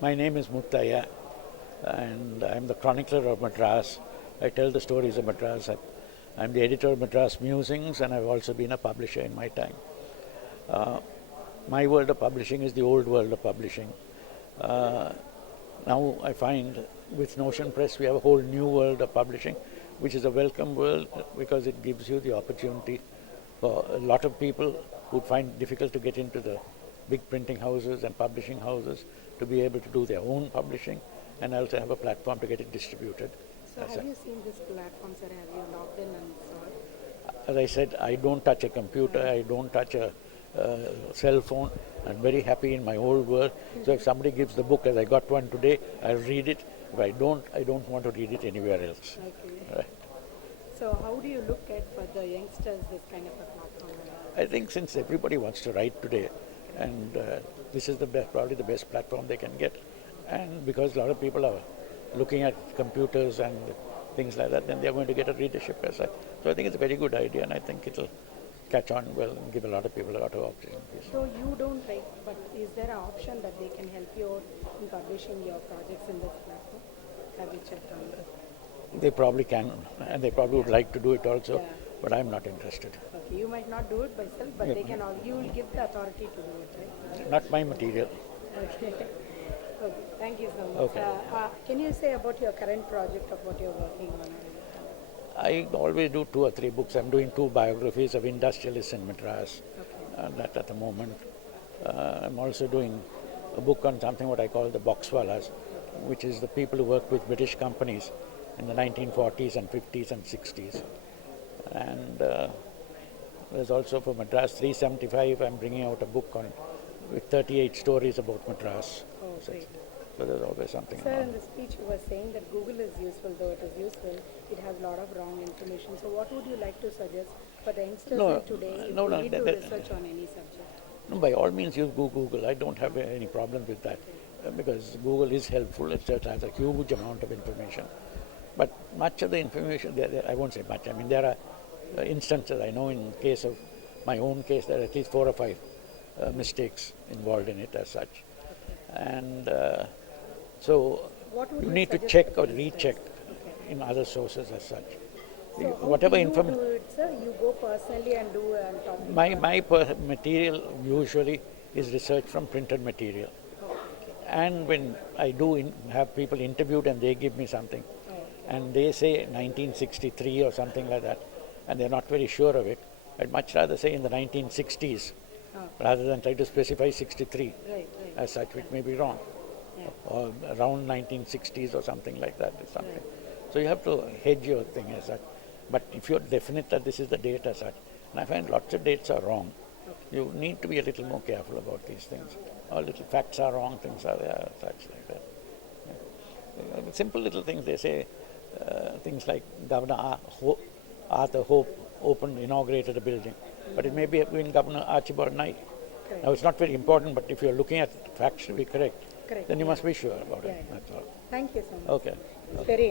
My name is Muthaya, and I'm the chronicler of Madras. I tell the stories of Madras. I'm the editor of Madras Musings, and I've also been a publisher in my time. My world of publishing is the old world of publishing. Uh, Now I find with Notion Press we have a whole new world of publishing, which is a welcome world because it gives you the opportunity for a lot of people who find it difficult to get into the big printing houses and publishing houses to be able to do their own publishing and also have a platform to get it distributed. So have you seen this platform, sir? Have you logged in and saw it? As I said, I don't touch a computer, I don't touch a cell phone. I'm very happy in my old world. So if somebody gives the book, as I got one today, I'll read it. If I don't want to read it anywhere else. Okay. Right. So how do you look at for the youngsters this kind of a platform? I think since everybody wants to write today, and this is probably the best platform they can get, and because a lot of people are looking at computers and things like that, then they're going to get a readership as such. So I think it's a very good idea, and I think it'll catch on well and give a lot of people a lot of opportunities. So you don't write, but is there an option that they can help you out in publishing your projects in this platform? Have you checked on that? They probably can, and they probably would like to do it also, Yeah. but I'm not interested. Okay, you might not do it by yourself, but they can all, you will give the authority to do it, right? Not my material. Okay. Okay, thank you so much. Okay. Can you say about your current project of what you're working on? I always do 2 or 3 books. I'm doing 2 biographies of industrialists in Madras, Okay. that at the moment. I'm also doing a book on something what I call the Boxwalas, which is the people who worked with British companies in the 1940s and 50s and 60s. And there's also for Madras 375, I'm bringing out a book on with 38 stories about Madras. Oh, So, great. so there's always something Sir, on. in the speech you were saying that Google is useful, though it is useful, it has a lot of wrong information. So what would you like to suggest for the youngsters No, like today if no, they no, need to research on any subject? No, by all means use Google. I don't have any problem with that because Google is helpful. It has a huge amount of information. But much of the information, I won't say much. I mean, there are instances. I know in case of my own case, there are at least 4 or 5 mistakes involved in it as such. And so What would you you need to suggest check for or the recheck in other sources as such. So how Whatever do you information. do it, sir? You go personally and do and talk to My material usually is research from printed material. And when I do have people interviewed and they give me something, and they say 1963 or something like that, and they're not very sure of it, I'd much rather say in the 1960s rather than try to specify 63 Right. as such, which may be wrong, or around 1960s or something like that is something. So you have to hedge your thing as such. But if you're definite that this is the date as such, and I find lots of dates are wrong, you need to be a little more careful about these things. Or little facts are wrong, things are there, such like that. Simple little things, they say things like Governor Arthur Hope inaugurated a building, but it may be when Governor Archibald Knight. Now it's not very important, but if you're looking at facts to be correct, then you must be sure about it. That's all. Thank you so much. Okay. Very